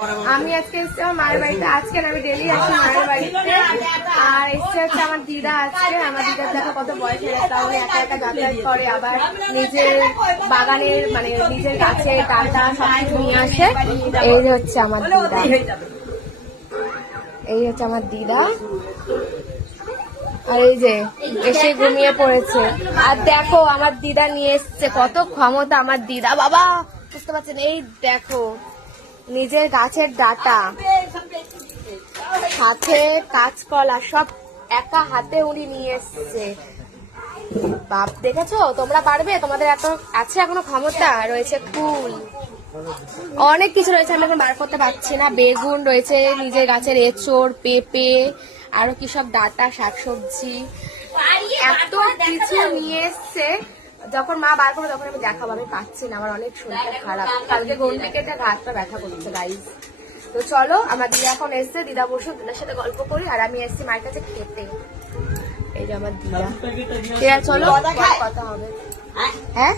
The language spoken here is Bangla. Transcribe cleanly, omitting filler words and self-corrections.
আমি আজকে এসেছি আমার মায়ের বাড়িতে। আজকে আমি ডেলি আসি মায়ের বাড়িতে। আর এসছে হচ্ছে আমার দিদা। আজকে আমার দিদার দেখো কত বয়স হয়ে গেছে, উনি একা একা যাতায়াত করে, আবার নিজের বাগানের মানে নিজের গাছে ডালটা সবকিছু নিয়ে আসে। এই হচ্ছে আমার দিদা, এই হচ্ছে আমার দিদা। আর এই যে এসে ঘুমিয়ে পড়েছে। আর দেখো আমার দিদা নিয়ে এসছে, কত ক্ষমতা আমার দিদা, বাবা বুঝতে পারছেন? এই দেখো নিজের গাছের ডাটা, সাথে কাঁচকলা সব একা হাতে উনি নিয়ে এসছে। বাপ, দেখেছো? তোমরা পারবে? তোমাদের এত আছে এখনো ক্ষমতা? রয়েছে ফুল, অনেক কিছু রয়েছে, আমি এখন বার করতে পারছি না। বেগুন রয়েছে, নিজের গাছের এঁচড়, পেঁপে, আরো কি সব ডাটা, শাকসবজি, এত কিছু নিয়ে এসছে। যখন মা বার করবে তখন আমি দেখাবো। আমি পাচ্ছি না, আমার অনেক শরীরটা খারাপ, কালকে গন্ডি কেটে হাতটা ব্যথা করছে গাইস। তো চলো, আমার দিদা এখন এসছে, দিদা বসো, দিদার সাথে গল্প করি। আর আমি এসছি মায়ের কাছে খেতে। এই যে আমার দিদা, চলো কথা হবে। হ্যাঁ।